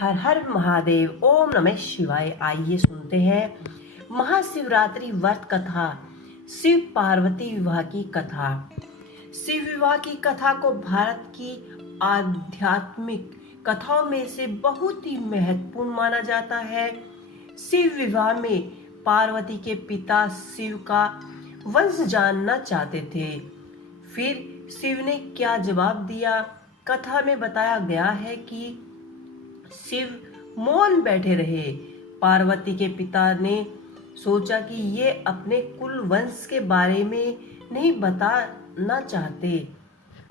हर हर महादेव। ओम नमः शिवाय। आइए सुनते हैं महाशिवरात्रि व्रत कथा, शिव पार्वती विवाह की कथा। शिव विवाह की कथा को भारत की आध्यात्मिक कथाओं में से बहुत ही महत्वपूर्ण माना जाता है। शिव विवाह में पार्वती के पिता शिव का वंश जानना चाहते थे। फिर शिव ने क्या जवाब दिया? कथा में बताया गया है कि शिव मौन बैठे रहे। पार्वती के पिता ने सोचा कि ये अपने कुल वंश के बारे में नहीं बताना चाहते।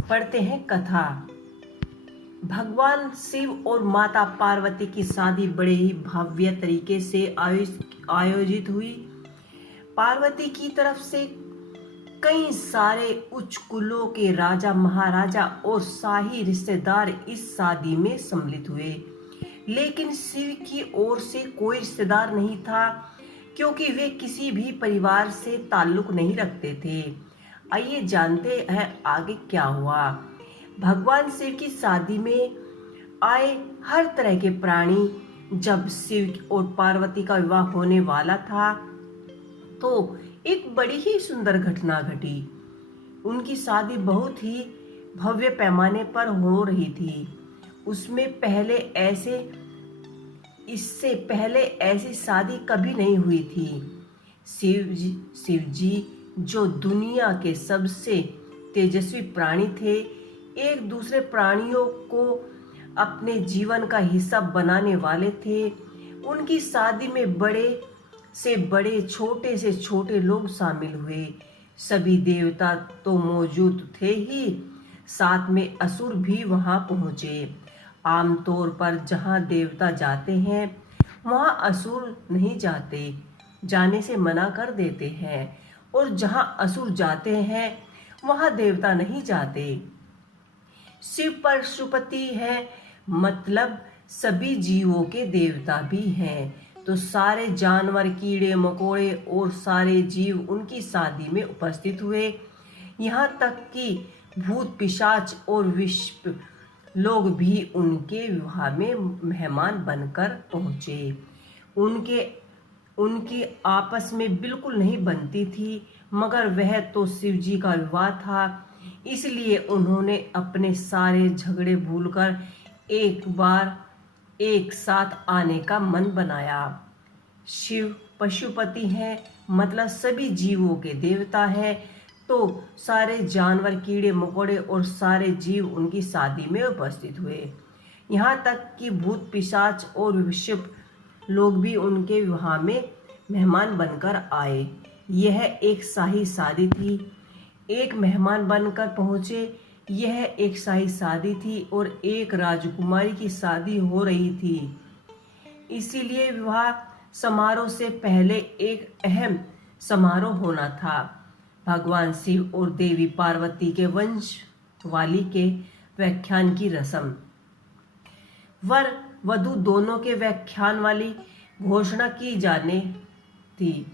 पढ़ते हैं कथा। भगवान शिव और माता पार्वती की शादी बड़े ही भव्य तरीके से आयोजित हुई। पार्वती की तरफ से कई सारे उच्च कुलों के राजा, महाराजा और शाही रिश्तेदार इस शादी में सम्मिलित हुए। लेकिन शिव की ओर से कोई रिश्तेदार नहीं था, क्योंकि वे किसी भी परिवार से ताल्लुक नहीं रखते थे। आइए जानते हैं आगे क्या हुआ। भगवान शिव की शादी में आए हर तरह के प्राणी। जब शिव और पार्वती का विवाह होने वाला था तो एक बड़ी ही सुंदर घटना घटी। उनकी शादी बहुत ही भव्य पैमाने पर हो रही थी। इससे पहले ऐसी शादी कभी नहीं हुई थी। शिव जी जो दुनिया के सबसे तेजस्वी प्राणी थे, एक दूसरे प्राणियों को अपने जीवन का हिस्सा बनाने वाले थे। उनकी शादी में बड़े से बड़े, छोटे से छोटे लोग शामिल हुए। सभी देवता तो मौजूद थे ही, साथ में असुर भी वहां पहुंचे। आमतौर पर जहां देवता जाते हैं वहां असुर नहीं जाते, जाने से मना कर देते हैं। और जहां असुर जाते हैं वहां देवता नहीं जाते। शिव पशुपति है, मतलब सभी जीवों के देवता भी हैं। तो सारे जानवर, कीड़े मकोड़े और सारे जीव उनकी शादी में उपस्थित हुए। यहाँ तक कि भूत पिशाच और विश्व लोग भी उनके विवाह में मेहमान बनकर पहुंचे। उनकी आपस में बिल्कुल नहीं बनती थी, मगर वह तो शिव जी का विवाह था, इसलिए उन्होंने अपने सारे झगड़े भूलकर एक बार एक साथ आने का मन बनाया। शिव पशुपति हैं, मतलब सभी जीवों के देवता हैं। तो सारे जानवर, कीड़े मकोड़े और सारे जीव उनकी शादी में उपस्थित हुए। यहाँ तक कि भूत पिशाच और विश्व लोग भी उनके विवाह में मेहमान बनकर आए। यह एक शाही शादी थी। एक मेहमान बनकर पहुंचे। यह एक शाही शादी थी और एक राजकुमारी की शादी हो रही थी। इसीलिए विवाह समारोह से पहले एक अहम समारोह होना था। भगवान शिव और देवी पार्वती के वंश वाली के व्याख्यान की रस्म। वर वधु दोनों के व्याख्यान वाली घोषणा की जाने थी।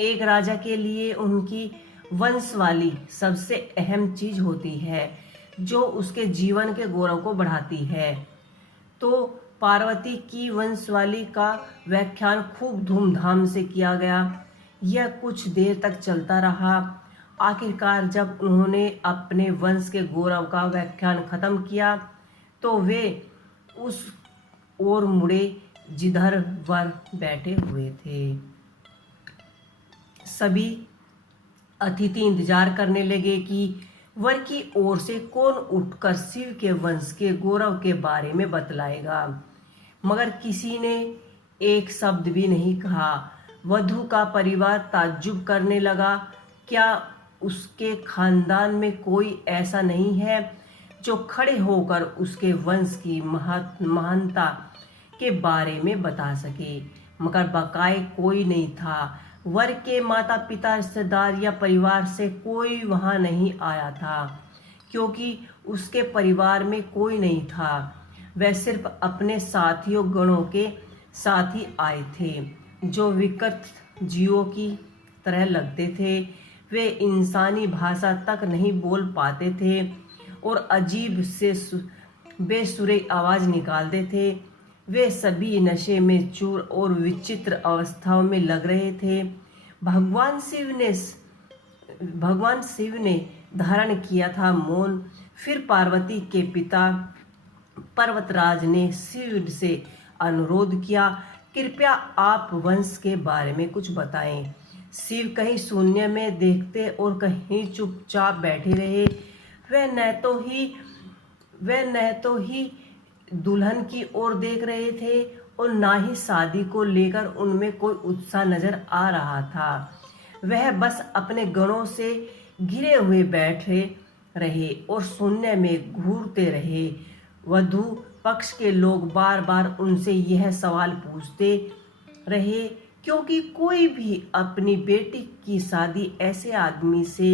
एक राजा के लिए उनकी वंशवाली सबसे अहम चीज होती है, जो उसके जीवन के गौरव को बढ़ाती है। तो पार्वती की वंशवाली का व्याख्यान खूब धूमधाम से किया गया। यह कुछ देर तक चलता रहा। आखिरकार जब उन्होंने अपने वंश के गौरव का व्याख्यान खत्म किया तो वे उस ओर मुड़े जिधर वर बैठे हुए थे। सभी अतिथि इंतजार करने लगे कि वर की ओर से कौन उठकर शिव के वंश के गौरव के बारे में बतलाएगा, मगर किसी ने एक शब्द भी नहीं कहा। वधु का परिवार ताज्जुब करने लगा। क्या उसके खानदान में कोई ऐसा नहीं है जो खड़े होकर उसके वंश की महानता के बारे में बता सके? मगर बकाए कोई नहीं था। वर के माता पिता, रिश्तेदार या परिवार से कोई वहां नहीं आया था, क्योंकि उसके परिवार में कोई नहीं था। वह सिर्फ अपने साथियों गणों के साथ ही आए थे, जो विकृत जीवों की तरह लगते थे। वे इंसानी भाषा तक नहीं बोल पाते थे और अजीब से बेसुरे आवाज निकालते थे। वे सभी नशे में चूर और विचित्र अवस्थाओं में लग रहे थे। भगवान शिव ने धारण किया था मौन। फिर पार्वती के पिता पर्वतराज ने शिव से अनुरोध किया, कृपया आप वंश के बारे में कुछ बताएं। शिव कहीं शून्य में देखते और कहीं चुपचाप बैठे रहे। वह न तो ही दुल्हन की ओर देख रहे थे और ना ही शादी को लेकर उनमें कोई उत्साह नजर आ रहा था। वह बस अपने गणों से घिरे हुए बैठे रहे और शून्य में घूरते रहे। वधू पक्ष के लोग बार बार उनसे यह सवाल पूछते रहे, क्योंकि कोई भी अपनी बेटी की शादी ऐसे आदमी से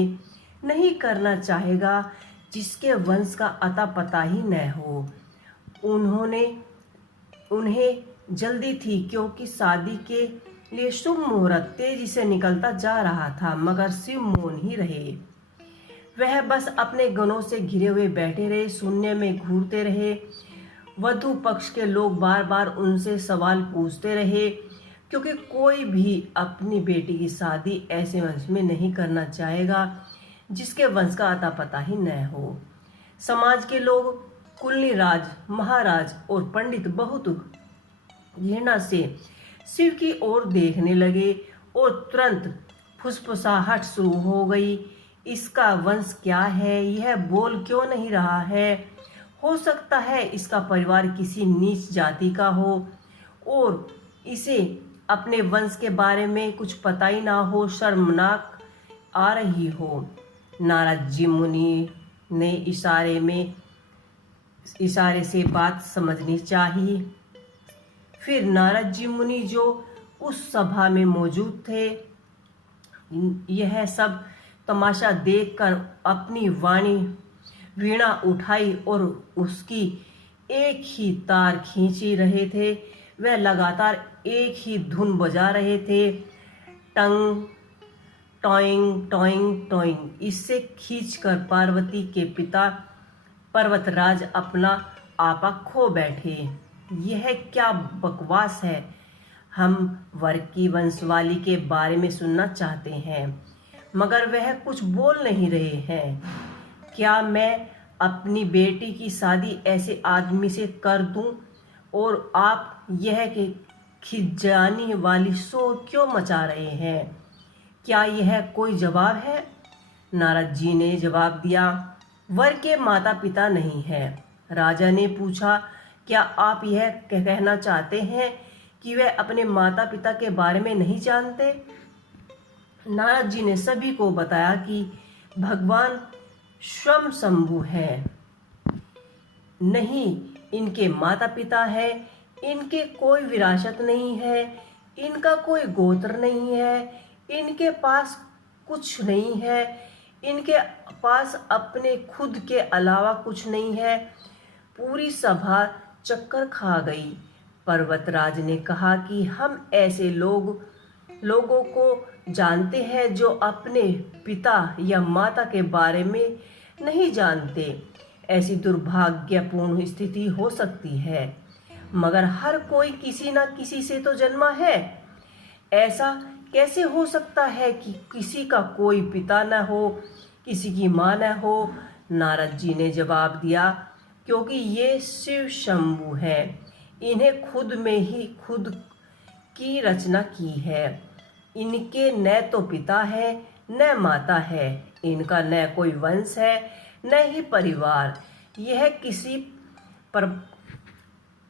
नहीं करना चाहेगा जिसके वंश का अता पता ही न हो। उन्हें जल्दी थी, क्योंकि शादी के लिए शुभ मुहूर्त तेजी से निकलता जा रहा था, मगर शिव मौन ही रहे। वह बस अपने गणों से घिरे हुए बैठे रहे, शून्य में घूरते रहे। वधू पक्ष के लोग बार बार उनसे सवाल पूछते रहे, क्योंकि कोई भी अपनी बेटी की शादी ऐसे वंश में नहीं करना चाहेगा जिसके वंश का अता पता ही न हो। समाज के लोग, कुलनी राज, महाराज और पंडित बहुत घृणा से शिव की ओर देखने लगे और तुरंत फुसफुसाहट शुरू हो गई। इसका वंश क्या है? यह बोल क्यों नहीं रहा है? हो सकता है इसका परिवार किसी नीच जाति का हो और इसे अपने वंश के बारे में कुछ पता ही ना हो। शर्मनाक आ रही हो। नारद जी मुनि ने इशारे से बात समझनी चाहिए। फिर नारद जी मुनि जो उस सभा में मौजूद थे, यह सब तमाशा देखकर अपनी वीणा उठाई और उसकी एक ही तार खींची रहे थे। वह लगातार एक ही धुन बजा रहे थे, टंग टॉइंग टॉइंग टॉइंग। इससे खींचकर पार्वती के पिता पर्वतराज अपना आपा खो बैठे। यह क्या बकवास है? हम वर की वंशवाली के बारे में सुनना चाहते हैं, मगर वह कुछ बोल नहीं रहे हैं। क्या मैं अपनी बेटी की शादी ऐसे आदमी से कर दूं और आप यह खिजाने वाली शोर क्यों मचा रहे हैं? क्या यह कोई जवाब है? नारद जी ने जवाब दिया, वर के माता पिता नहीं है। राजा ने पूछा, क्या आप यह कहना चाहते हैं कि वे अपने माता पिता के बारे में नहीं जानते? नारद जी ने सभी को बताया कि भगवान स्वयंभू है। नहीं इनके माता पिता है, इनके कोई विरासत नहीं है, इनका कोई गोत्र नहीं है, इनके पास कुछ नहीं है, इनके पास अपने खुद के अलावा कुछ नहीं है। पूरी सभा चक्कर खा गई। पर्वतराज ने कहा कि हम ऐसे लोगों को जानते हैं जो अपने पिता या माता के बारे में नहीं जानते। ऐसी दुर्भाग्यपूर्ण स्थिति हो सकती है, मगर हर कोई किसी न किसी से तो जन्मा है। ऐसा कैसे हो सकता है कि किसी का कोई पिता न हो, किसी की माँ न हो? नारद जी ने जवाब दिया, क्योंकि ये शिव शंभु है। इन्हें खुद में ही खुद की रचना की है। इनके न तो पिता है न माता है, इनका न कोई वंश है न ही परिवार। यह किसी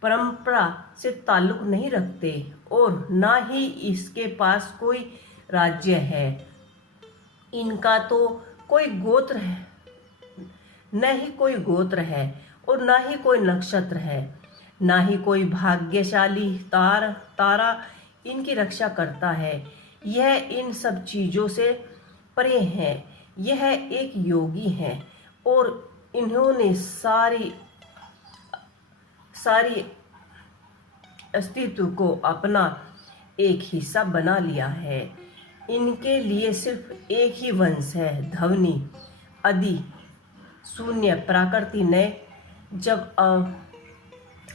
परंपरा से ताल्लुक नहीं रखते और ना ही इसके पास कोई राज्य है। इनका तो कोई गोत्र है, न ही कोई गोत्र है और ना ही कोई नक्षत्र है, ना ही कोई भाग्यशाली तारा इनकी रक्षा करता है। यह इन सब चीजों से परे है। यह एक योगी है और इन्होंने सारी अस्तित्व को अपना एक हिस्सा बना लिया है। इनके लिए सिर्फ एक ही वंश है, ध्वनि, आदि, शून्य, प्रकृति। ने जब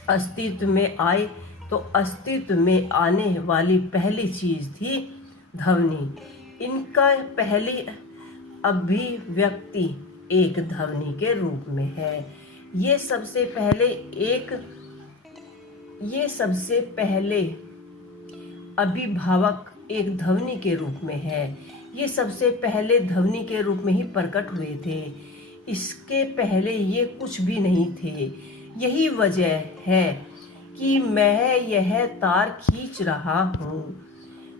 अस्तित्व में आए तो अस्तित्व में आने वाली पहली चीज थी ध्वनि। इनका पहली अभिव्यक्ति एक ध्वनि के रूप में है। ये सबसे पहले अभिभावक एक ध्वनि के रूप में है। ये सबसे पहले ध्वनि के रूप में ही प्रकट हुए थे। इसके पहले ये कुछ भी नहीं थे। यही वजह है कि मैं यह तार खींच रहा हूँ।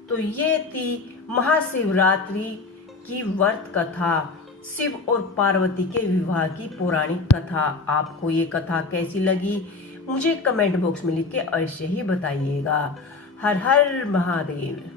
तो ये थी महाशिवरात्रि की व्रत कथा, शिव और पार्वती के विवाह की पौराणिक कथा। आपको ये कथा कैसी लगी मुझे कमेंट बॉक्स में लिख के अवश्य ही बताइएगा। हर हर महादेव।